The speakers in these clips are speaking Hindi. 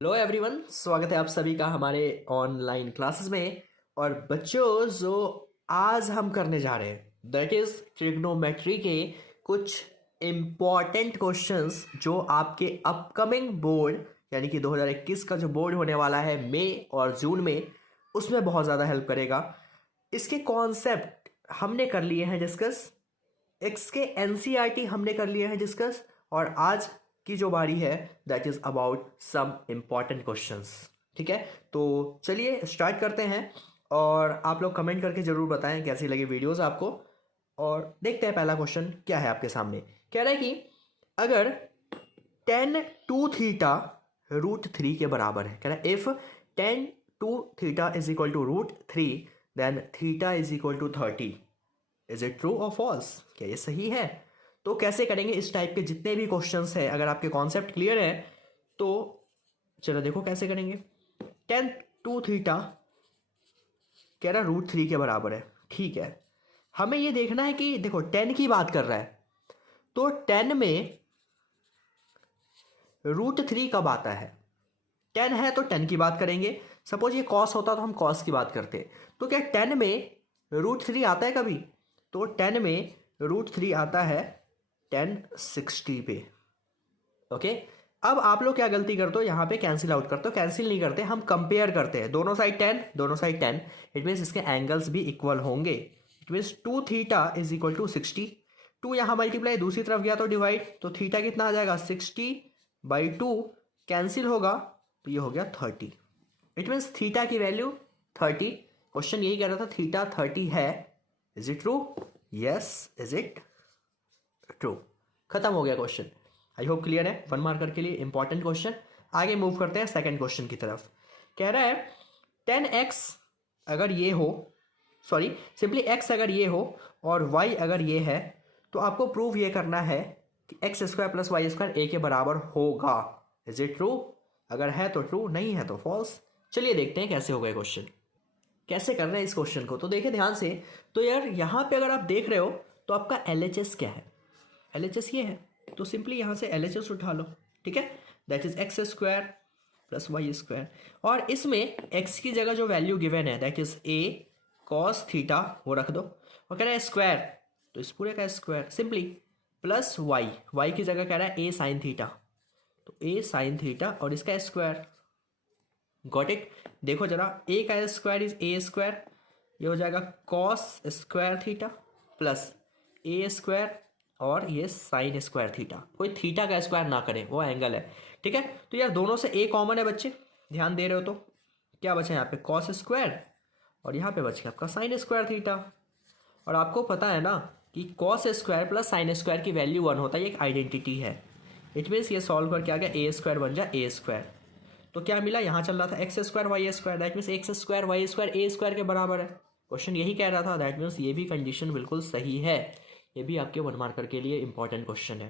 हेलो एवरीवन, स्वागत है आप सभी का हमारे ऑनलाइन क्लासेस में। और बच्चों, जो आज हम करने जा रहे हैं दैट इज ट्रिग्नोमेट्री के कुछ इम्पॉर्टेंट क्वेश्चंस जो आपके अपकमिंग बोर्ड यानी कि 2021 का जो बोर्ड होने वाला है मई और जून में, उसमें बहुत ज़्यादा हेल्प करेगा। इसके कॉन्सेप्ट हमने कर लिए हैं डिस्कस, इसके एनसीईआरटी हमने कर लिए हैं डिस्कस, और आज की जो बारी है that is about some important questions. ठीक है, तो चलिए स्टार्ट करते हैं और आप लोग कमेंट करके जरूर बताएं कैसी लगी वीडियोस आपको। और देखते हैं पहला क्वेश्चन क्या है आपके सामने। कह रहा है कि अगर tan 2 थीटा √3 के बराबर है, कह रहा है if tan 2 theta is equal to √3 then theta is equal to 30, is it true और फॉल्स? क्या ये सही है? तो कैसे करेंगे इस टाइप के जितने भी क्वेश्चंस हैं, अगर आपके कॉन्सेप्ट क्लियर है तो चलो देखो कैसे करेंगे। tan 2 थीटा कह रहा √3 के बराबर है, ठीक है। हमें ये देखना है कि देखो tan की बात कर रहा है, तो tan में √3 कब आता है? tan है तो tan की बात करेंगे। सपोज ये cos होता तो हम cos की बात करते। तो क्या tan में √3 आता है कभी? तो tan में √3 आता है tan 60 पे। ओके, अब आप लोग क्या गलती करते हो, यहाँ पे कैंसिल आउट करते हो। कैंसिल नहीं करते, हम कंपेयर करते हैं। दोनों साइड 10, दोनों साइड 10, इट मीन्स इसके एंगल्स भी इक्वल होंगे। It means 2 theta is equal to 60। 2 यहाँ मल्टीप्लाई, दूसरी तरफ गया तो डिवाइड, तो थीटा कितना आ जाएगा 60/2, कैंसिल होगा तो ये हो गया 30। इट मीन्स थीटा की वैल्यू 30। क्वेश्चन यही कह रहा था थीटा 30 है। Is it true? Yes, is it true. खत्म हो गया क्वेश्चन। आई होप क्लियर है। 1 मार्कर के लिए इंपॉर्टेंट क्वेश्चन। आगे मूव करते हैं सेकंड क्वेश्चन की तरफ। कह रहा है 10x अगर ये हो, सॉरी सिंपली x अगर ये हो और y अगर ये है, तो आपको प्रूव ये करना है कि x² + y² a के बराबर होगा। Is it true? अगर है तो ट्रू, नहीं है तो फॉल्स। चलिए देखते हैं कैसे होगा क्वेश्चन, कैसे करना है इस क्वेश्चन को। तो देखिए ध्यान से। तो यार यहाँ पे अगर आप देख रहे हो तो आपका LHS क्या है? LHS ये है, तो सिंपली यहाँ से LHS उठा लो। ठीक है, दैट इज x² + y²। और इसमें x की जगह जो वैल्यू गिवन है that is a cos theta, वो रख दो। और कह रहा है स्क्वायर, तो इस पूरे का स्क्वायर सिंपली, प्लस y की जगह कह रहा है a sin थीटा, तो a sin थीटा और इसका स्क्वायर। Got it? देखो जरा, a का स्क्वायर इज a², ये हो जाएगा cos² थीटा प्लस a² और ये sin² थीटा। कोई थीटा का स्क्वायर ना करें, वो एंगल है। ठीक है, तो यार दोनों से a कॉमन है बच्चे, ध्यान दे रहे हो तो क्या बचा यहाँ पे cos² और यहाँ पे बच गया आपका sin² थीटा। और आपको पता है ना कि cos² + sin² की वैल्यू 1 होता है, ये एक आइडेंटिटी है। इट मीन्स ये सॉल्व करके आ गया a² बन जाए a²। तो क्या मिला, यहाँ चल रहा था x² y², that means x² y² a² के बराबर है। क्वेश्चन यही कह रहा था, दैट मीन्स ये भी कंडीशन बिल्कुल सही है। ये भी आपके 1 मार्कर के लिए इंपॉर्टेंट क्वेश्चन है।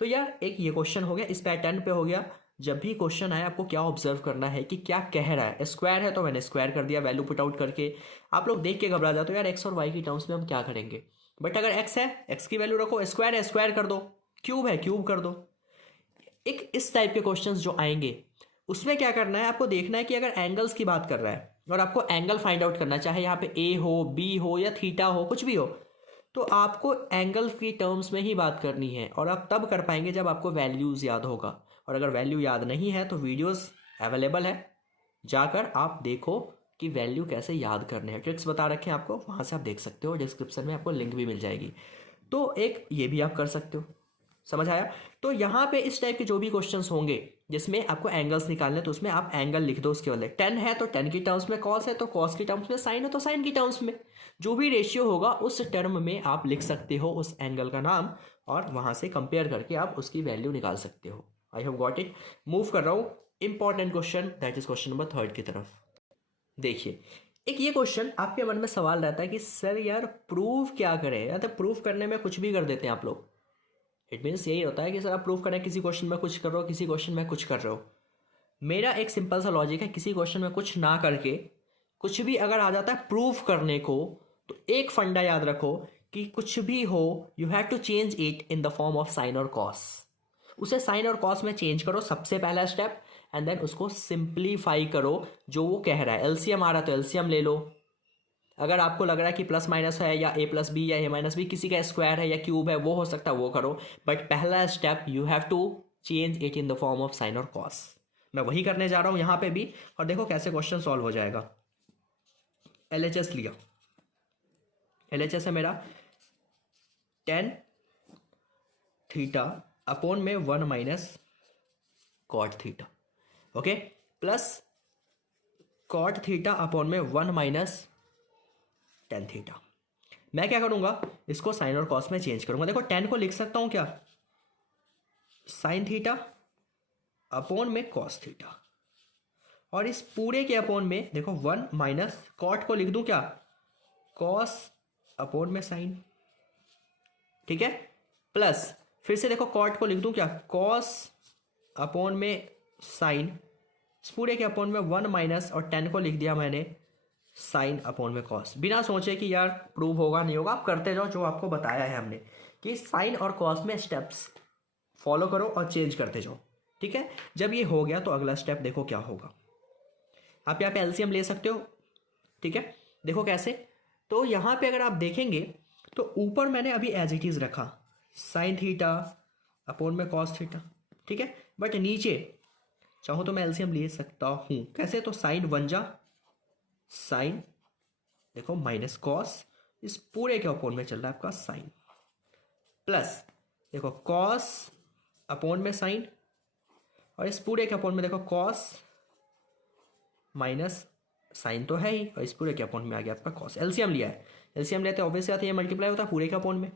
तो यार एक ये क्वेश्चन हो गया, इस पैटर्न पे हो गया। जब भी क्वेश्चन आए आपको क्या ऑब्जर्व करना है कि क्या कह रहा है। स्क्वायर है तो मैंने स्क्वायर कर दिया वैल्यू पुट आउट करके। आप लोग देख के घबरा जाते हो यार x और y की टर्म्स में हम क्या करेंगे, बट अगर x है x की वैल्यू रखो, स्क्वायर है स्क्वायर कर दो, क्यूब है क्यूब कर दो। एक इस टाइप के क्वेश्चंस जो आएंगे उसमें क्या करना है, आपको देखना है कि अगर एंगल्स की बात कर रहा है और आपको एंगल फाइंड आउट करना है, चाहे यहाँ पे a हो, b हो या थीटा हो, कुछ भी हो, तो आपको एंगल की टर्म्स में ही बात करनी है। और आप तब कर पाएंगे जब आपको वैल्यूज याद होगा। और अगर वैल्यू याद नहीं है तो वीडियोस अवेलेबल है, जाकर आप देखो कि वैल्यू कैसे याद करने हैं। ट्रिक्स बता रखे हैं आपको, वहाँ से आप देख सकते हो, डिस्क्रिप्शन में आपको लिंक भी मिल जाएगी। तो एक ये भी आप कर सकते हो। समझ आया? तो यहाँ पे इस टाइप के जो भी क्वेश्चंस होंगे जिसमें आपको एंगल्स निकालने, तो उसमें आप एंगल लिख दो उसके वाले। 10 है तो 10 की टर्म्स में, cos है तो cos की टर्म्स में, sin है तो sin की टर्म्स में। जो भी रेशियो होगा उस टर्म में आप लिख सकते हो उस एंगल का नाम, और वहां से कंपेयर करके आप उसकी वैल्यू निकाल सकते हो। I have got it. Move कर रहा हूँ important question, that is question number 3 की तरफ। देखिए, एक ये क्वेश्चन आपके मन में सवाल रहता है कि सर यार प्रूव क्या करें, या तो प्रूव करने में कुछ भी कर देते हैं आप लोग। इट मीन्स यही होता है कि सर आप प्रूव करें, किसी क्वेश्चन में कुछ कर रहे हो, किसी क्वेश्चन में कुछ कर रहे हो। मेरा एक सिंपल सा लॉजिक है, किसी क्वेश्चन में कुछ ना करके कुछ भी अगर आ जाता है प्रूव करने को, तो एक फंडा याद रखो कि कुछ भी हो you have to change it in the form of sine और कॉस। उसे साइन और कॉस में चेंज करो, सबसे पहला स्टेप। एंड देन उसको सिंप्लीफाई करो जो वो कह रहा है। एलसीएम आ रहा है तो एलसीएम ले लो। अगर आपको लग रहा है कि प्लस माइनस है या ए प्लस बी या ए माइनस बी किसी का स्क्वायर है या क्यूब है वो हो सकता है वो करो, बट पहला step you have to change it in the form of sine और कॉस। मैं वही करने जा रहा हूँ यहाँ पे भी, और देखो कैसे क्वेश्चन सॉल्व हो जाएगा। एलएचएस लिया, एलएचएस है मेरा टेन थीटा अपॉन में 1 minus cot theta, okay, plus cot theta upon में 1 माइनस टेन थीटा। मैं क्या करूंगा, इसको साइन और कॉस में चेंज करूंगा। देखो टेन को लिख सकता हूं क्या, साइन थीटा अपॉन में कॉस थीटा, और इस पूरे के अपॉन में देखो 1 माइनस कॉट को लिख दूं क्या, कॉस अपॉन में साइन, ठीक है, प्लस फिर से देखो कॉट को लिख दूं क्या, कॉस अपॉन में साइन, इस पूरे के अपॉन में 1 माइनस और 10 को लिख दिया मैंने साइन अपॉन में कॉस। बिना सोचे कि यार प्रूव होगा नहीं होगा, आप करते जाओ जो आपको बताया है हमने कि साइन और कॉस में स्टेप्स फॉलो करो और चेंज करते जाओ, ठीक है। जब ये हो गया तो अगला स्टेप देखो क्या होगा। आप यहाँ पे एलसीएम ले सकते हो, ठीक है। देखो कैसे, तो यहाँ पे अगर आप देखेंगे तो ऊपर मैंने अभी एज इट इज रखा साइन थीटा अपॉन में कॉस थीटा, ठीक है, बट नीचे चाहो तो मैं एलसीएम ले सकता हूँ। कैसे, तो साइन 1 जा साइन, देखो माइनस कॉस, इस पूरे के अपॉन में चल रहा है आपका साइन, प्लस देखो कॉस अपॉन में साइन, और इस पूरे के अपॉन में देखो कॉस माइनस साइन तो है ही, और इस पूरे के अपॉन में आ गया आपका कॉस। एलसीएम लिया है, एलसीएम लेते ऑब्वियसली आती है मल्टीप्लाई होता है पूरे के अपॉन में।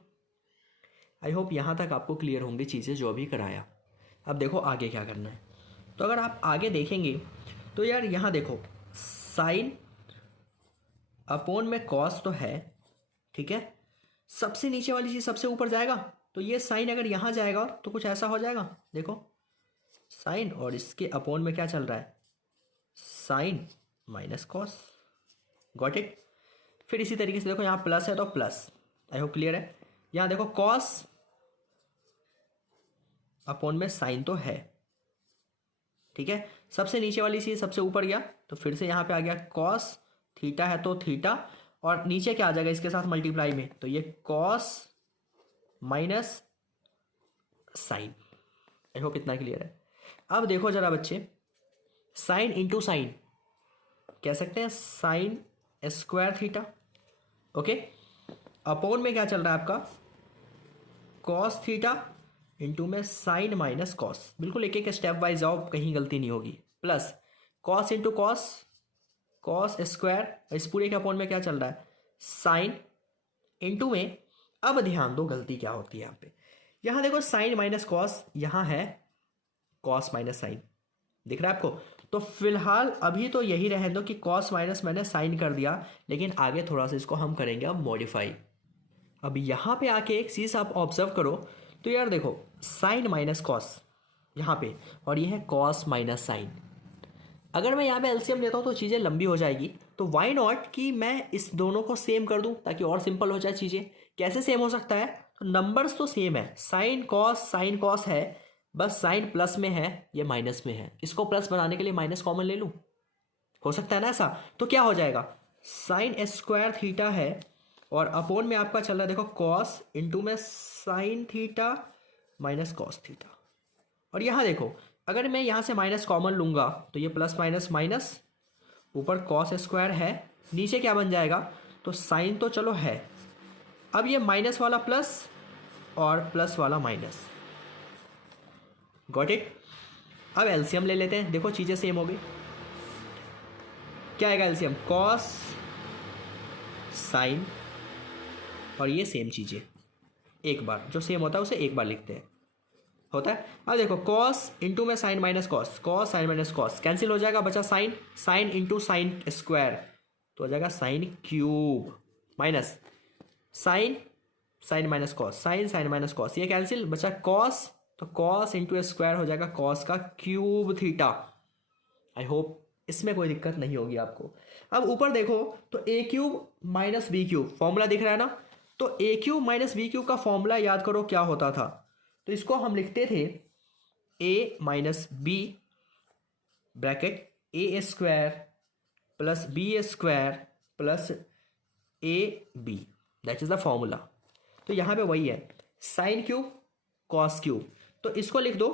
आई होप यहाँ तक आपको क्लियर होंगी चीज़ें जो अभी कराया। अब देखो आगे क्या करना है। तो अगर आप आगे देखेंगे तो यार यहाँ देखो साइन अपॉन में कॉस तो है, ठीक है, सबसे नीचे वाली चीज़ सबसे ऊपर जाएगा, तो ये साइन अगर यहाँ जाएगा तो कुछ ऐसा हो जाएगा, देखो साइन और इसके अपॉन में क्या चल रहा है, sine minus cos, got it. फिर इसी तरीके से देखो यहाँ प्लस है तो प्लस, आई होप क्लियर है। यहाँ देखो कॉस अपॉन में साइन तो है, ठीक है, सबसे नीचे वाली चीज़ सबसे ऊपर गया, तो फिर से यहाँ पे आ गया कॉस, थीटा है तो थीटा, और नीचे क्या आ जाएगा इसके साथ मल्टीप्लाई में, तो ये cos minus sine. I hope इतना क्लियर है। अब देखो जरा बच्चे, साइन इंटू साइन कह सकते हैं sign square theta, okay, upon में क्या चल रहा है आपका कॉस थीटा इंटू में साइन माइनस कॉस। बिल्कुल एक एक स्टेप वाइज जाओ, कहीं गलती नहीं होगी। Plus cos into cos, cos square, इस पूरे के अपॉन में क्या चल रहा है साइन इंटू में, अब ध्यान दो गलती क्या होती है यहाँ पे, यहाँ देखो साइन माइनस कॉस, यहाँ है कॉस माइनस साइन, दिख रहा है आपको। तो फिलहाल अभी तो यही रहने दो कि कॉस माइनस मैंने साइन कर दिया, लेकिन आगे थोड़ा सा इसको हम करेंगे अब मॉडिफाई। अब यहाँ पे आके एक चीज़ आप ऑब्जर्व करो, तो यार देखो साइन माइनस कॉस यहाँ पे, और ये है कॉस माइनस साइन। अगर मैं यहाँ पे एलसीएम लेता हूँ तो चीज़ें लंबी हो जाएगी, तो वाई नॉट कि मैं इस दोनों को सेम कर दूँ ताकि और सिंपल हो जाए चीज़ें। कैसे सेम हो सकता है, तो नंबर्स तो सेम है, साइन कॉस है, बस साइन प्लस में है, ये माइनस में है, इसको प्लस बनाने के लिए माइनस कॉमन ले लूँ, हो सकता है ना ऐसा। तो क्या हो जाएगा, साइन स्क्वायर थीटा है और अपॉन में आपका चल रहा है देखो कॉस इंटू में sine theta minus cos theta. और यहाँ देखो अगर मैं यहाँ से माइनस कॉमन लूँगा तो ये प्लस माइनस माइनस, ऊपर कॉस स्क्वायर है, नीचे क्या बन जाएगा, तो साइन तो चलो है, अब ये माइनस वाला प्लस और प्लस वाला माइनस, गॉट इट। अब एलसीएम ले लेते हैं, देखो चीज़ें सेम हो गई। क्या आएगा एलसीएम, कॉस साइन, और ये सेम चीज़ें एक बार, जो सेम होता है उसे एक बार लिखते हैं, होता है। अब देखो कॉस इंटू में sine minus cos, cos sine minus cos cancel हो जाएगा, बचा sine, sine into sine square तो हो जाएगा sine cube, minus sine sine minus cos, sine sine minus cos, ये कैंसिल, बचा कॉस, तो कॉस इंटू स्क्वायर हो जाएगा कॉस का क्यूब थीटा। आई होप इसमें कोई दिक्कत नहीं होगी आपको। अब ऊपर देखो तो A cube minus B cube formula दिख रहा है ना, तो A cube minus B cube का फॉर्मूला याद करो क्या होता था, तो इसको हम लिखते थे A minus B bracket A square plus B square plus A B, that is the formula. तो यहाँ पे वही है, साइन क्यूब कॉस क्यूब, तो इसको लिख दो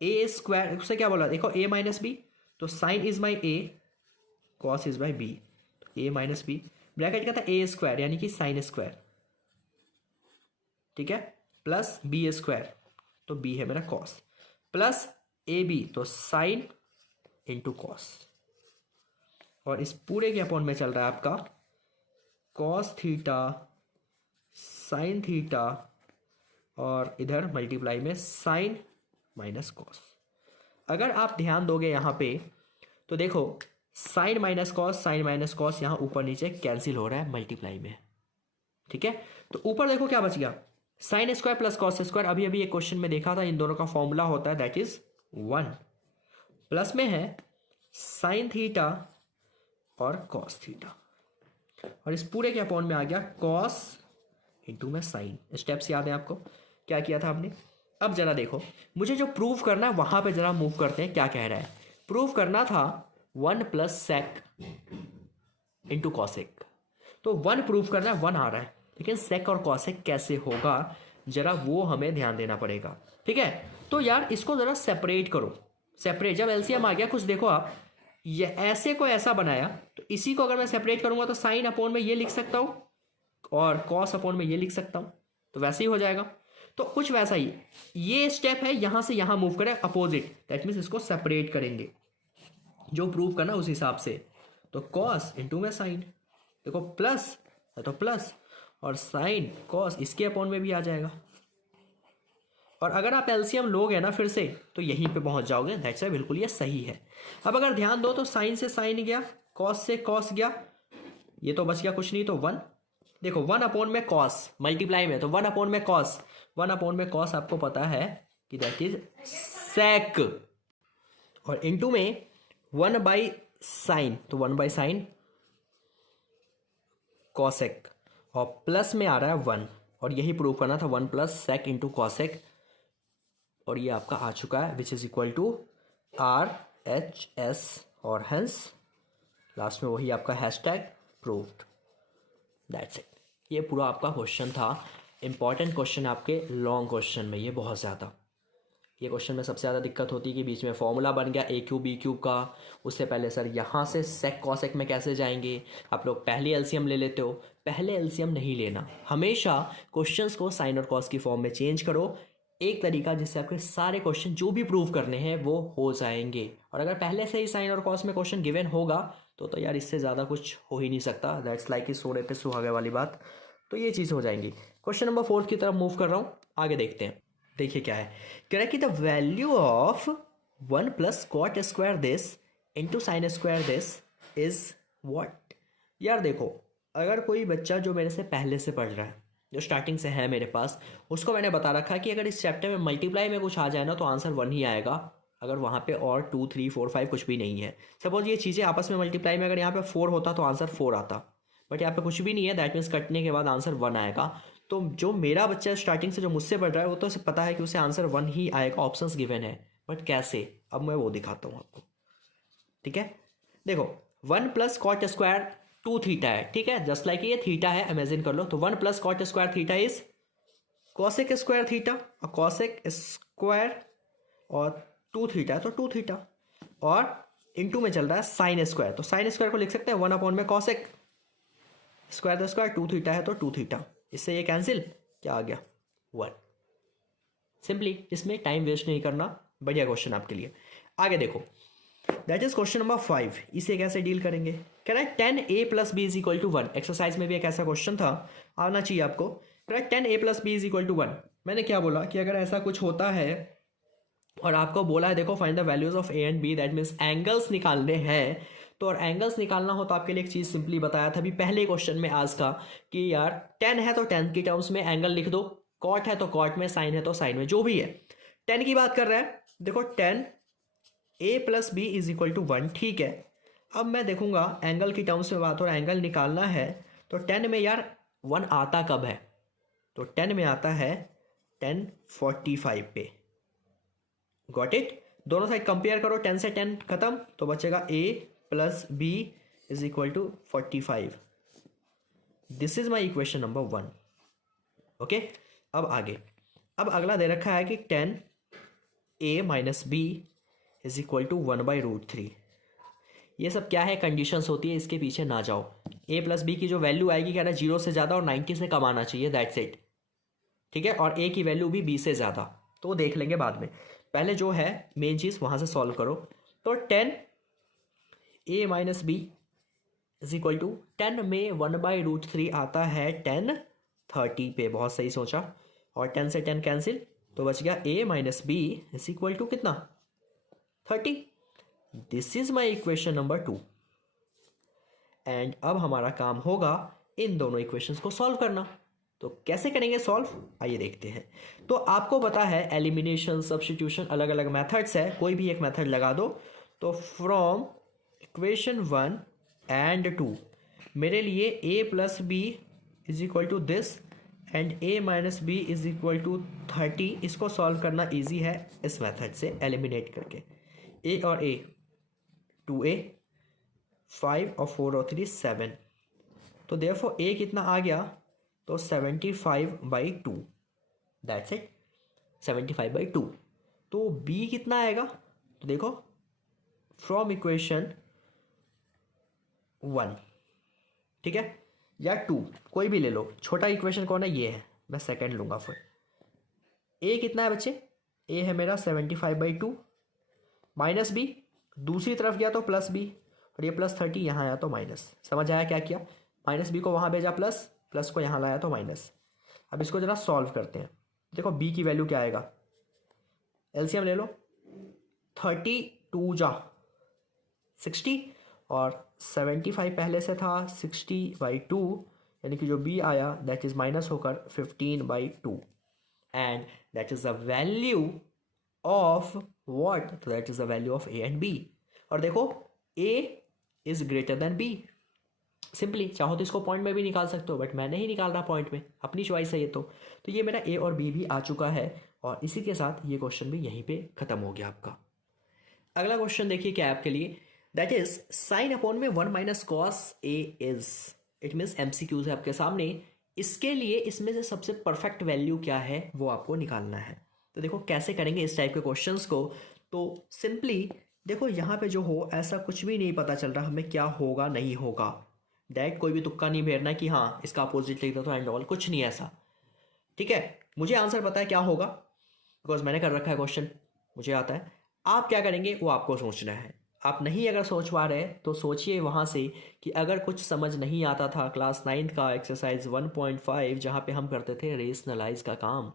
ए स्क्वायर, उससे क्या बोला देखो ए माइनस बी, तो sine is my A, cos is by B, A minus B, bracket का था ए स्क्वायर यानी कि साइन स्क्वायर, ठीक है, प्लस बी स्क्वायर, तो बी है मेरा कॉस, प्लस ए बी तो साइन इंटू कॉस, और इस पूरे के अपॉन में चल रहा है आपका कॉस थीटा साइन थीटा, और इधर मल्टीप्लाई में साइन माइनस कॉस। अगर आप ध्यान दोगे यहाँ पे तो देखो साइन माइनस कॉस यहाँ ऊपर नीचे कैंसिल हो रहा है मल्टीप्लाई में, ठीक है। तो ऊपर देखो क्या बच गया, sine square plus cos square, अभी अभी एक क्वेश्चन में देखा था, इन दोनों का फॉर्मूला होता है दैट इज 1, प्लस में है साइन थीटा और कॉस थीटा, और इस पूरे के अपॉन में आ गया कॉस इंटू में साइन। स्टेप्स याद है आपको, क्या किया था आपने। अब जरा देखो, मुझे जो प्रूव करना है वहां पे जरा मूव करते हैं, क्या कह रहा है। प्रूव करना था 1 प्लस सेक इंटू कॉसेक, तो 1 प्रूव करना है, 1 आ रहा है, लेकिन सेक और कॉसेक कैसे होगा जरा वो हमें ध्यान देना पड़ेगा, ठीक है। तो यार इसको जरा सेपरेट करो, सेपरेट, जब एलसीएम आ गया कुछ देखो आप, ये ऐसे को ऐसा बनाया, तो इसी को अगर मैं सेपरेट करूंगा तो साइन अपॉन में ये लिख सकता हूं और कॉस अपॉन में ये लिख सकता हूं, तो वैसे ही हो जाएगा। तो कुछ वैसा ही ये स्टेप है, यहां से यहां मूव करें अपोजिट, दैट मीन्स इसको सेपरेट करेंगे जो प्रूव करना उस हिसाब से। तो कॉस इंटू में साइन, देखो प्लस है तो प्लस, और साइन कॉस इसके अपॉन में भी आ जाएगा, और अगर आप एलसीएम लोगे ना फिर से तो यहीं पे पहुंच जाओगे, दैट्स व्हाई बिल्कुल ये सही है। अब अगर ध्यान दो तो साइन से साइन गया, कॉस से कॉस गया, ये तो बच गया कुछ नहीं, तो 1, देखो 1 अपॉन में कॉस मल्टीप्लाई में, तो 1 अपॉन में कॉस, 1 अपॉन में कॉस आपको पता है कि दैट इज सेक, और इनटू में 1 बाई साइन, तो 1 बाई साइन कॉसेक, और प्लस में आ रहा है 1, और यही प्रूव करना था 1 प्लस सेक इंटू कॉसेक, और ये आपका आ चुका है which is equal to RHS, और हेंस लास्ट में वही आपका हैशटैग प्रूव्ड, दैट्स इट। ये पूरा आपका क्वेश्चन था, इंपॉर्टेंट क्वेश्चन आपके लॉन्ग क्वेश्चन में, ये बहुत ज़्यादा, ये क्वेश्चन में सबसे ज़्यादा दिक्कत होती है कि बीच में फॉर्मूला बन गया ए क्यूब बी क्यूब का, उससे पहले सर यहाँ से सेक कॉसेक में कैसे जाएंगे। आप लोग पहले एलसीएम ले लेते हो, पहले एलसीएम नहीं लेना, हमेशा क्वेश्चंस को साइन और कॉस की फॉर्म में चेंज करो, एक तरीका जिससे आपके सारे क्वेश्चन जो भी प्रूव करने हैं वो हो जाएंगे। और अगर पहले से ही साइन और कॉस में क्वेश्चन गिवन होगा तो यार इससे ज़्यादा कुछ हो ही नहीं सकता, दैट्स लाइक इस सोडे पे सुहागे वाली बात, तो ये चीज़ हो जाएंगी। क्वेश्चन नंबर 4 की तरफ मूव कर रहा हूँ, आगे देखते हैं। देखिए क्या है, कह रहा है कि the value of 1 plus cot square this into sine square this is what. यार देखो, अगर कोई बच्चा जो मेरे से पहले से पढ़ रहा है, जो स्टार्टिंग से है मेरे पास, उसको मैंने बता रखा है कि अगर इस चैप्टर में मल्टीप्लाई में कुछ आ जाए ना तो आंसर 1 ही आएगा, अगर वहाँ पे और 2 3 4 5 कुछ भी नहीं है। सपोज ये चीज़ें आपस में मल्टीप्लाई में अगर यहाँ पे 4 होता तो आंसर 4 आता, बट यहाँ पे कुछ भी नहीं है, दैट मीन्स कटने के बाद आंसर 1 आएगा। तो जो मेरा बच्चा स्टार्टिंग से जो मुझसे पढ़ रहा है वो तो पता है कि उसे आंसर 1 ही आएगा, ऑप्शंस गिवन है, बट कैसे, अब मैं वो दिखाता हूँ आपको, ठीक है। देखो 1 प्लस कॉट स्क्वायर 2 थीटा है, ठीक है, जस्ट लाइक ये थीटा है, इमेजिन कर लो, तो 1 plus cot square theta is cosec square theta, और कॉसेक स्क्वायर और 2 थीटा है तो 2 थीटा, और इनटू में चल रहा है साइन स्क्वायर, तो साइन स्क्वायर को लिख सकते हैं 1 अपॉन में कॉसेक स्क्वायर, तो स्क्वायर 2 थीटा है तो 2 थीटा, इससे ये कैंसिल, क्या आ गया 1। सिंपली, इसमें टाइम वेस्ट नहीं करना, बढ़िया क्वेश्चन आपके लिए। आगे देखो, दैट इज क्वेश्चन नंबर 5, इसे कैसे डील करेंगे। कह रहा है 10a plus B is equal to 1, exercise में भी एक ऐसा क्वेश्चन था, आना चाहिए आपको। कह रहा है 10a plus B is equal to 1, मैंने क्या बोला कि अगर ऐसा कुछ होता है और आपको बोला है देखो find the values of A and B, that means angles निकालने हैं, तो और एंगल्स निकालना हो तो आपके लिए एक चीज़ सिंपली बताया था अभी पहले क्वेश्चन में आज का, कि यार 10 है तो 10 की टर्म्स में एंगल लिख दो, कॉट है तो कॉट में, साइन है तो साइन में, जो भी है। 10 की बात कर रहा है, देखो 10 a plus B is equal to 1, ठीक है। अब मैं देखूंगा एंगल की टर्म्स में बात हो रहा है, एंगल निकालना है, तो 10 में यार 1 आता कब है, तो 10 में आता है 10:45 पे, गॉट इट। दोनों साइड कंपेयर करो, 10 से 10 खत्म, तो बचेगा a plus B is equal to 45। This is my equation number 1। Okay, अब आगे, अब अगला दे रखा है कि 10a minus B is equal to 1/√3। ये सब क्या है, कंडीशंस होती है, इसके पीछे ना जाओ। a प्लस बी की जो वैल्यू आएगी कह रहा है 0 से ज़्यादा और 90 से कम आना चाहिए, दैट्स इट। ठीक है, और a की वैल्यू भी b से ज़्यादा, तो वो देख लेंगे बाद में। पहले जो है मेन चीज़ वहाँ से सॉल्व करो। तो 10a minus B is equal to 10 में 1/√3 आता है 10 30 पे, बहुत सही सोचा। और 10 से 10 कैंसिल, तो बच गया a minus B is equal to कितना, 30। This is my equation number 2। And अब हमारा काम होगा इन दोनों इक्वेशंस को सॉल्व करना। तो कैसे करेंगे सॉल्व, आइए देखते हैं। तो आपको पता है एलिमिनेशन, सब्स्टिट्यूशन, अलग अलग मेथड्स है, कोई भी एक मेथड लगा दो। तो फ्रॉम इक्वेशन 1 एंड 2 मेरे लिए a plus B is equal to this and a minus B is equal to 30। इसको सॉल्व करना इजी है इस मेथड से एलिमिनेट करके। a और a 2a, 5 और 4 और 3 7, तो देयरफॉर a कितना आ गया, तो 75/2, दैट्स इट, 75/2। तो b कितना आएगा, तो देखो फ्रॉम इक्वेशन 1, ठीक है, या 2, कोई भी ले लो। छोटा इक्वेशन कौन है, ये है, मैं सेकंड लूंगा फिर। a कितना है बच्चे, a है मेरा 75/2, माइनस b, दूसरी तरफ गया तो प्लस b, और ये प्लस 30 यहाँ आया तो माइनस। समझ आया क्या किया, माइनस बी को वहाँ भेजा प्लस, प्लस को यहाँ लाया तो माइनस। अब इसको जरा सॉल्व करते हैं। देखो b की वैल्यू क्या आएगा, एलसीएम ले लो, 32 जा 60 और 75 पहले से था, 60/2, यानी कि जो b आया दैट इज माइनस होकर 15/2 and that is the value of what, that is the value of a and b। और देखो a is greater than b, simply चाहो तो इसको पॉइंट में भी निकाल सकते हो, बट मैं नहीं निकाल रहा पॉइंट में, अपनी चॉइस है ये। तो ये मेरा a और b भी आ चुका है, और इसी के साथ ये क्वेश्चन भी यहीं पे खत्म हो गया आपका। अगला क्वेश्चन देखिए क्या है आपके लिए, दैट इज साइन अपॉन में 1 minus cos a is, it means MCQs है आपके सामने। इसके लिए इसमें से सबसे परफेक्ट वैल्यू क्या है वो आपको निकालना है। तो देखो कैसे करेंगे इस टाइप के क्वेश्चंस को। तो सिंपली देखो यहाँ पे जो हो, ऐसा कुछ भी नहीं पता चल रहा हमें क्या होगा नहीं होगा, डायरेक्ट कोई भी तुक्का नहीं फेरना कि हाँ इसका अपोजिट लिख दो तो एंड ऑल, कुछ नहीं ऐसा। ठीक है, मुझे आंसर पता है क्या होगा, बिकॉज मैंने कर रखा है क्वेश्चन, मुझे आता है। आप क्या करेंगे वो आपको सोचना है। आप नहीं अगर सोच पा रहे तो सोचिए वहाँ से कि अगर कुछ समझ नहीं आता था क्लास 9th का एक्सरसाइज 1.5 जहाँ पे हम करते थे रेशनलाइज का काम,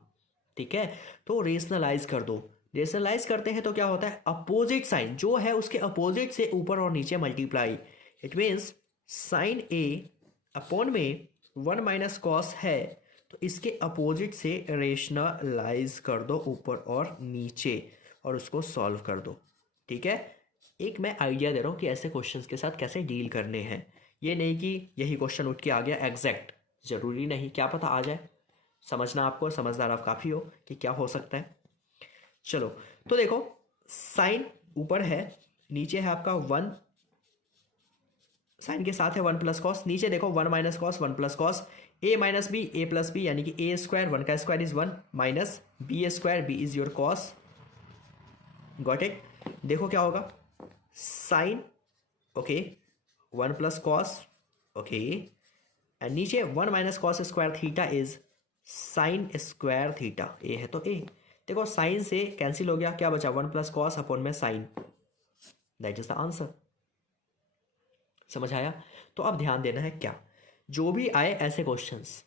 ठीक है, तो रेशनलाइज कर दो। रेशनलाइज करते हैं तो क्या होता है, अपोजिट साइन जो है उसके अपोजिट से ऊपर और नीचे multiply. It means sign a upon में 1 माइनस कॉस है, तो इसके अपोजिट से रेशनलाइज कर दो ऊपर और नीचे, और उसको सॉल्व कर दो। ठीक है, एक मैं आइडिया दे रहा हूँ कि ऐसे क्वेश्चंस के साथ कैसे डील करने हैं। ये नहीं कि यही क्वेश्चन उठ के आ गया एग्जैक्ट, ज़रूरी नहीं, क्या पता आ जाए। समझना आपको, समझदार आप काफ़ी हो कि क्या हो सकता है। चलो तो देखो, साइन ऊपर है, नीचे है आपका 1, साइन के साथ है 1 प्लस कॉस, नीचे देखो 1 minus cos 1 plus cos, a minus B a plus B, यानी कि a स्क्वायर 1 का square is 1 minus b square, b is your cos. Got it. देखो क्या होगा, sine okay 1 plus cos okay, and नीचे 1 minus cos square theta is sine square theta, A है तो ए। देखो साइन से कैंसिल हो गया, क्या बचा 1 प्लस कॉस अपॉन में sine, that is the answer. समझ आया। तो अब ध्यान देना है क्या, जो भी आए ऐसे क्वेश्चंस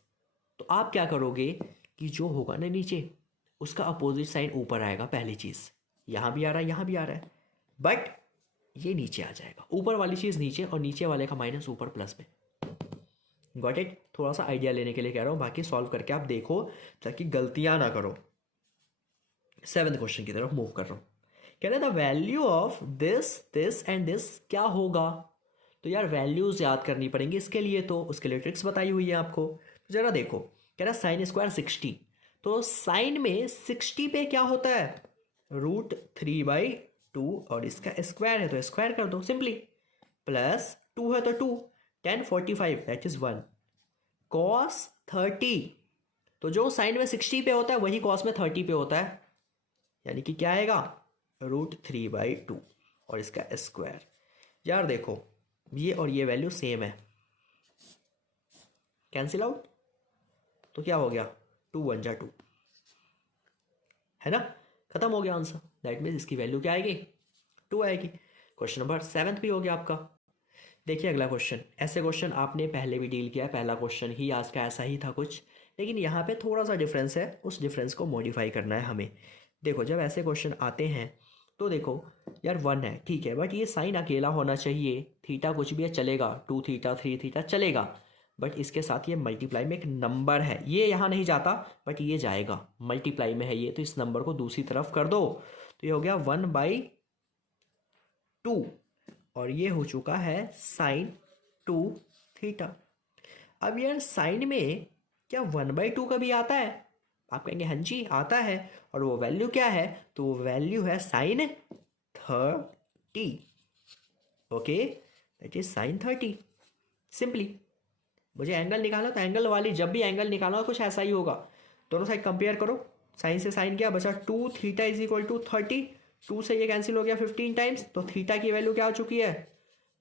तो आप क्या करोगे कि जो होगा ना नीचे उसका अपोजिट साइन ऊपर आएगा। पहली चीज़, यहाँ भी आ रहा है यहाँ भी आ रहा है, बट ये नीचे आ जाएगा, ऊपर वाली चीज़ नीचे और नीचे वाले का माइनस ऊपर प्लस में। Got it. थोड़ा सा आइडिया लेने के लिए कह रहा हूँ, बाकी सॉल्व करके आप देखो ताकि गलतियाँ ना करो। 7th क्वेश्चन की तरफ मूव कर रहा हूँ। कह रहे the value of this this and this क्या होगा। तो यार वैल्यूज याद करनी पड़ेंगी इसके लिए, तो उसके लिए ट्रिक्स बताई हुई है आपको। तो जरा देखो, कह रहा साइन स्क्वायर 60, तो साइन में 60 पे क्या होता है, √3/2 2 और इसका स्क्वायर है तो स्क्वायर कर दो सिंपली, प्लस 2 है तो 2, 10 45 दैट इज 1, कॉस 30, तो जो साइन में 60 पे होता है वही कॉस में 30 पे होता है, यानी कि क्या आएगा √3/2 और इसका स्क्वायर। यार देखो ये और ये वैल्यू सेम है, कैंसिल आउट, तो क्या हो गया 2 1 जा 2, है ना, खत्म हो गया आंसर। दैट मीन्स इसकी वैल्यू क्या आएगी 2 आएगी। क्वेश्चन नंबर 7 भी हो गया आपका। देखिए अगला क्वेश्चन, ऐसे क्वेश्चन आपने पहले भी डील किया है, पहला क्वेश्चन ही आज का ऐसा ही था कुछ, लेकिन यहाँ पे थोड़ा सा डिफरेंस है, उस डिफरेंस को मॉडिफाई करना है हमें। देखो जब ऐसे क्वेश्चन आते हैं तो देखो यार 1 है ठीक है, बट ये साइन अकेला होना चाहिए, थीटा कुछ भी है चलेगा, 2 थीटा 3 थीटा चलेगा, बट इसके साथ ये मल्टीप्लाई में एक नंबर है, ये यहाँ नहीं जाता बट ये जाएगा, मल्टीप्लाई में है ये, तो इस नंबर को दूसरी तरफ कर दो, तो ये हो गया 1/2 और ये हो चुका है साइन 2 थीटा। अब यार साइन में क्या 1/2 का भी आता है? आप कहेंगे हाँ जी आता है, और वो वैल्यू क्या है, तो वो वैल्यू है sine 30, okay that is sine 30। Simply मुझे एंगल निकालना, तो एंगल वाली जब भी एंगल निकालना कुछ ऐसा ही होगा, दोनों साइड कंपेयर करो, साइन से साइन क्या बचा 2 थीटा इज इक्वल टू 30, 2 से ये कैंसिल हो गया 15 टाइम्स, तो थीटा की वैल्यू क्या हो चुकी है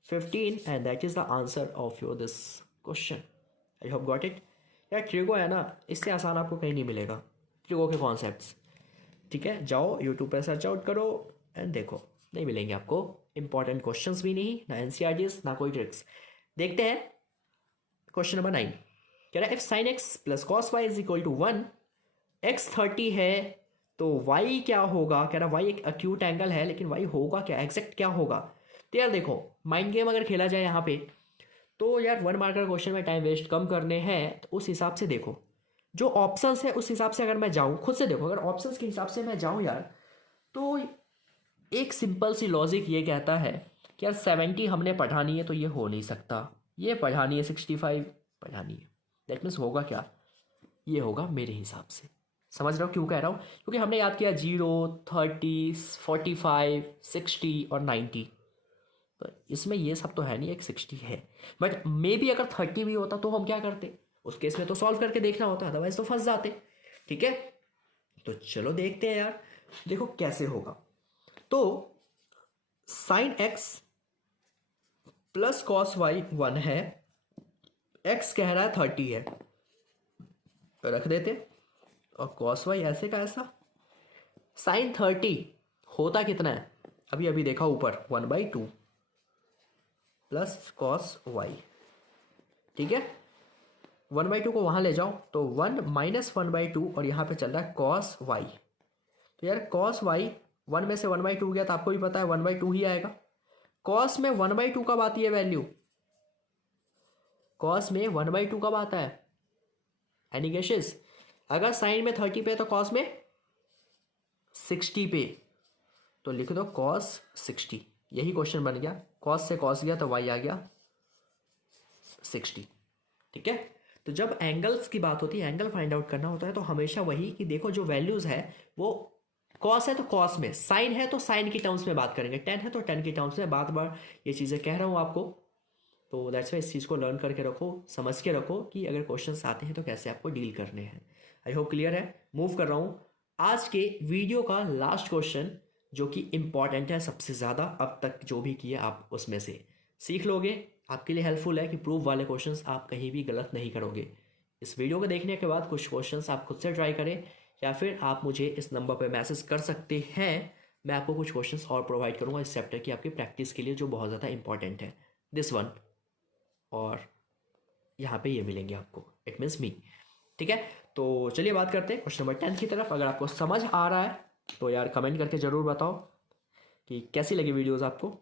15, and that is the answer of your this question. I hope got it. यार ट्रिगो है ना, इससे आसान आपको कहीं नहीं मिलेगा ट्रिगो के कॉन्सेप्ट्स, ठीक है, जाओ यूट्यूब पर सर्च आउट करो एंड देखो, नहीं मिलेंगे आपको इंपॉर्टेंट क्वेश्चंस भी नहीं, ना एनसीईआरटीज ना कोई ट्रिक्स। देखते हैं क्वेश्चन नंबर 9, कह रहा है if sine X plus cos Y is equal to 1, X 30 है तो वाई क्या होगा, कह रहा वाई एक एक्यूट एंगल है, लेकिन वाई होगा क्या, एग्जैक्ट क्या होगा। तो यार देखो माइंड गेम अगर खेला जाए यहाँ पे, तो यार 1 मार्कर क्वेश्चन में टाइम वेस्ट कम करने हैं, तो उस हिसाब से देखो जो ऑप्शंस है उस हिसाब से अगर मैं जाऊँ, खुद से देखो अगर ऑप्शंस के हिसाब से मैं जाऊँ यार, तो एक सिंपल सी लॉजिक ये कहता है कि यार 70 हमने पढ़ानी है तो ये हो नहीं सकता, ये पढ़ानी है 65 पढ़ानी है, दैट मीन्स होगा क्या, ये होगा मेरे हिसाब से। समझ रहे हो क्यों कह रहा हूँ, क्योंकि हमने याद किया 0 30 45 60 और 90, तो इसमें ये सब तो है नहीं, एक 60 है, बट मे बी अगर 30 भी होता तो हम क्या करते, उस केस में तो सॉल्व करके देखना होता, अदरवाइज तो फंस जाते, ठीक है। तो चलो देखते हैं यार, देखो कैसे होगा। तो sine X plus cos Y 1 है, एक्स कह रहा है 30 है, रख देते, और कॉस वाई ऐसे का ऐसा, साइन 30 होता कितना है, अभी अभी देखा ऊपर 1/2 प्लस कॉस वाई, ठीक है, 1/2 को वहां ले जाओ तो 1 माइनस 1/2 और यहाँ पे चल रहा है कॉस वाई, तो यार कॉस वाई 1 में से 1/2 गया तो आपको भी पता है 1/2 ही आएगा। कॉस में 1/2 कब आती है वैल्यू, कॉस में 1/2 कब आता है, एनी गेसेस, अगर साइन में 30 पे तो कॉस में 60 पे, तो लिख दो कॉस 60, यही क्वेश्चन बन गया, कॉस से कॉस गया तो वाई आ गया 60, ठीक है। तो जब एंगल्स की बात होती है, एंगल फाइंड आउट करना होता है, तो हमेशा वही कि देखो जो वैल्यूज है वो कॉस है तो कॉस में, साइन है तो साइन की टर्म्स में बात करेंगे, टेन है तो टेन की टर्म्स में, बार बार ये चीज़ें कह रहा हूँ आपको, तो दैट्स वाई इस चीज़ को लर्न करके रखो, समझ के रखो कि अगर क्वेश्चंस आते हैं तो कैसे आपको डील करने हैं। आई होप क्लियर है। मूव कर रहा हूँ आज के वीडियो का लास्ट क्वेश्चन, जो कि इम्पॉर्टेंट है सबसे ज़्यादा, अब तक जो भी किया आप उसमें से सीख लोगे, आपके लिए हेल्पफुल है कि प्रूफ वाले क्वेश्चंस आप कहीं भी गलत नहीं करोगे। इस वीडियो को देखने के बाद कुछ क्वेश्चंस आप खुद से ट्राई करें, या फिर आप मुझे इस नंबर पर मैसेज कर सकते हैं, मैं आपको कुछ क्वेश्चंस और प्रोवाइड करूंगा इस चैप्टर की आपकी प्रैक्टिस के लिए, जो बहुत ज़्यादा इंपॉर्टेंट है, दिस वन, और यहाँ पे ये मिलेंगे आपको, इट मीन्स मी, ठीक है। तो चलिए बात करते हैं क्वेश्चन नंबर 10 की तरफ। अगर आपको समझ आ रहा है तो यार कमेंट करके ज़रूर बताओ कि कैसी लगी वीडियोज़ आपको,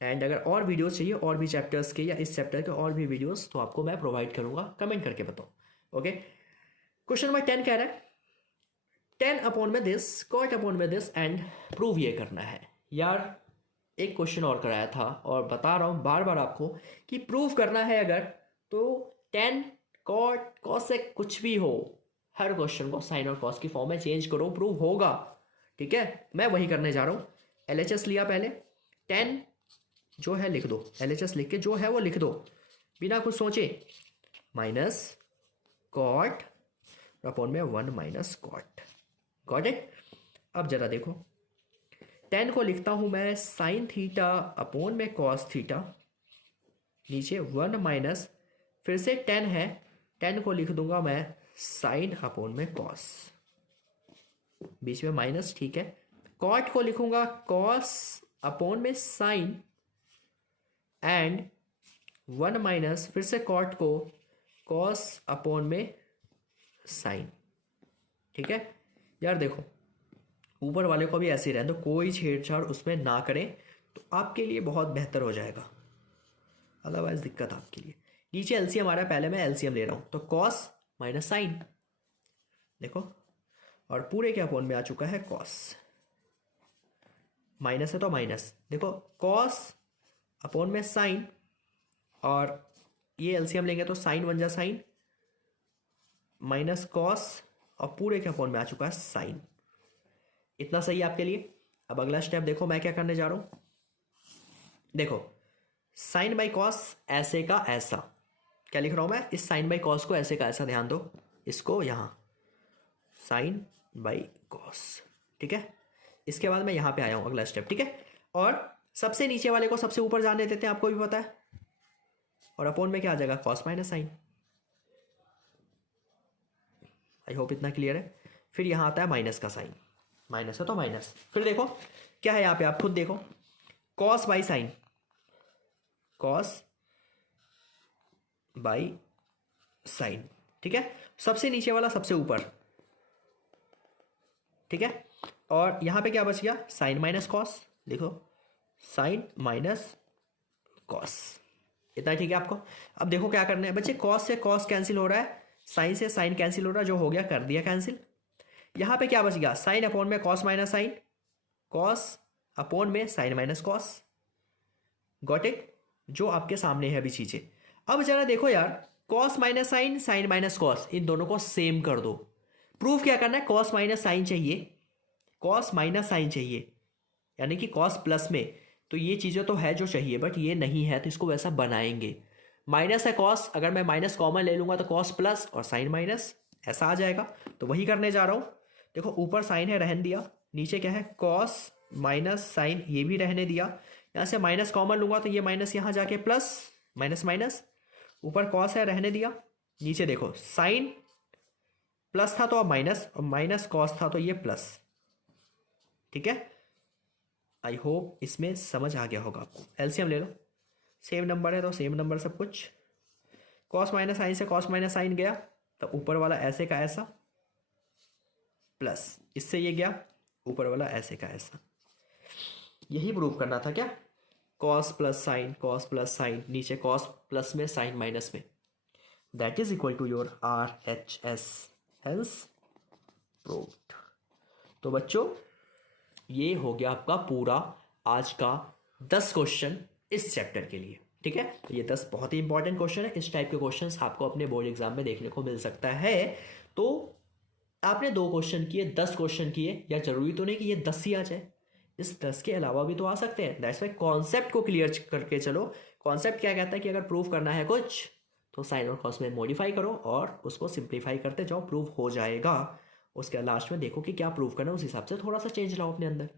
एंड अगर और वीडियोस चाहिए और भी चैप्टर्स के या इस चैप्टर के और भी वीडियोस, तो आपको मैं प्रोवाइड करूंगा, कमेंट करके बताओ, ओके। क्वेश्चन नंबर 10 कह रहा है 10 अपॉन में दिस, कॉट अपॉन में दिस एंड प्रूव ये करना है। यार एक क्वेश्चन और कराया था और बता रहा हूँ बार बार आपको कि प्रूव करना है अगर, तो 10 कॉट कॉस से कुछ भी हो, हर क्वेश्चन को साइन और कॉस की फॉर्म में चेंज करो, प्रूव होगा, ठीक है। मैं वही करने जा रहा हूँ, LHS लिया पहले, 10 जो है लिख दो, LHS लिख के जो है वो लिख दो बिना कुछ सोचे, माइनस कॉट अपॉन में 1 माइनस कॉट। Got it. अब जरा देखो, 10 को लिखता हूं मैं साइन थीटा अपॉन में कॉस थीटा, नीचे 1 माइनस, फिर से 10 है, 10 को लिख दूंगा मैं साइन अपॉन में कॉस, बीच में माइनस, ठीक है। कॉट को लिखूंगा कॉस अपॉन में साइन एंड 1 माइनस, फिर से कॉट को कॉस अपॉन में साइन, ठीक है। यार देखो, ऊपर वाले को भी ऐसे ही रहने दो, कोई छेड़छाड़ उसमें ना करें तो आपके लिए बहुत बेहतर हो जाएगा, अदरवाइज दिक्कत आपके लिए। नीचे एलसीएम आ रहा है, पहले मैं एलसीएम ले रहा हूं, तो कॉस माइनस साइन, देखो, और पूरे के अपॉन में आ चुका है कॉस, माइनस है तो माइनस, देखो कॉस अपॉन में साइन, और ये एलसीएम लेंगे तो साइन बन जा साइन, माइनस कॉस, और पूरे के अपॉन में आ चुका है साइन। इतना सही है आपके लिए। अब अगला स्टेप देखो मैं क्या करने जा रहा हूं, देखो साइन बाई कॉस ऐसे का ऐसा, क्या लिख रहा हूं मैं, इस साइन बाई कॉस को ऐसे का ऐसा, ध्यान दो इसको, यहां साइन बाई कॉस, ठीक है। इसके बाद मैं यहां पे आया हूं, अगला स्टेप, ठीक है। और सबसे नीचे वाले को सबसे ऊपर जाने देते हैं, आपको भी पता है, और अपॉन में क्या आ जाएगा, cos minus sine. I hope इतना क्लियर है। फिर यहां आता है माइनस का साइन, माइनस है तो माइनस, फिर देखो क्या है यहां पे, आप खुद देखो, cos by sine, cos by sine, ठीक है। सबसे नीचे वाला सबसे ऊपर, ठीक है। और यहां पे क्या बच गया, साइन माइनस कॉस, देखो साइन माइनस कॉस, इतना ठीक है आपको। अब देखो क्या करना है बच्चे, कॉस से कॉस कैंसिल हो रहा है, साइन से साइन कैंसिल हो रहा है, जो हो गया कर दिया कैंसिल। यहां पे क्या बच गया, साइन अपॉन में cos minus sine, cos upon में sine minus cos, got it, जो आपके सामने है अभी चीजें। अब जरा देखो यार, cos minus sine, sine minus cos, इन दोनों को सेम कर दो। प्रूफ क्या करना है, कॉस माइनस साइन चाहिए, कॉस माइनस साइन चाहिए, यानी कि कॉस प्लस में, तो ये चीजें तो है जो चाहिए, बट ये नहीं है तो इसको वैसा बनाएंगे। माइनस है कॉस, अगर मैं माइनस कॉमन ले लूंगा तो कॉस प्लस और साइन माइनस ऐसा आ जाएगा, तो वही करने जा रहा हूं। देखो ऊपर साइन है, रहने दिया, नीचे क्या है कॉस माइनस साइन, ये भी रहने दिया, यहां से माइनस कॉमन लूंगा तो ये माइनस यहां जाके प्लस, माइनस माइनस, ऊपर कॉस है रहने दिया, नीचे देखो साइन प्लस था तो अब माइनस, और माइनस कॉस था तो ये प्लस, ठीक है। आई होप इसमें समझ आ गया होगा आपको। एलसीएम ले लो, सेम नंबर है तो सेम नंबर सब कुछ, कॉस माइनस साइन से कॉस माइनस साइन गया, तो ऊपर वाला ऐसे का ऐसा प्लस, इससे ये गया ऊपर वाला ऐसे का ऐसा, यही प्रूव करना था क्या, cos plus sine, cos plus sine, नीचे कॉस प्लस में साइन माइनस में, that is equal to your RHS, hence proved. तो बच्चों ये हो गया आपका पूरा आज का 10 क्वेश्चन इस चैप्टर के लिए, ठीक है। तो ये 10 बहुत ही इंपॉर्टेंट क्वेश्चन है, इस टाइप के क्वेश्चंस आपको अपने बोर्ड एग्जाम में देखने को मिल सकता है। तो आपने 2 क्वेश्चन किए, 10 क्वेश्चन किए, या जरूरी तो नहीं कि ये 10 ही आ जाए, इस 10 के अलावा भी तो आ सकते हैं। दैट्स वाई कॉन्सेप्ट को क्लियर करके चलो। कॉन्सेप्ट क्या कहता है कि अगर प्रूव करना है कुछ तो साइन और कॉस में मॉडिफाई करो और उसको सिंप्लीफाई करते जाओ, प्रूव हो जाएगा। उसके लास्ट में देखो कि क्या प्रूव करना है, उस हिसाब से थोड़ा सा चेंज लाओ अपने अंदर,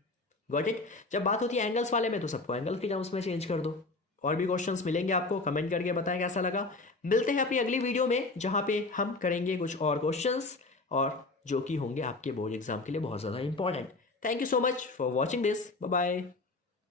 गॉट इट। जब बात होती है एंगल्स वाले में तो सबको एंगल के टर्म्स में चेंज कर दो। और भी क्वेश्चंस मिलेंगे आपको, कमेंट करके बताएं कैसा लगा। मिलते हैं अपनी अगली वीडियो में जहां पे हम करेंगे कुछ और क्वेश्चंस, और जो कि होंगे आपके बोर्ड एग्जाम के लिए बहुत ज़्यादा important. Thank you so much for watching this, bye bye.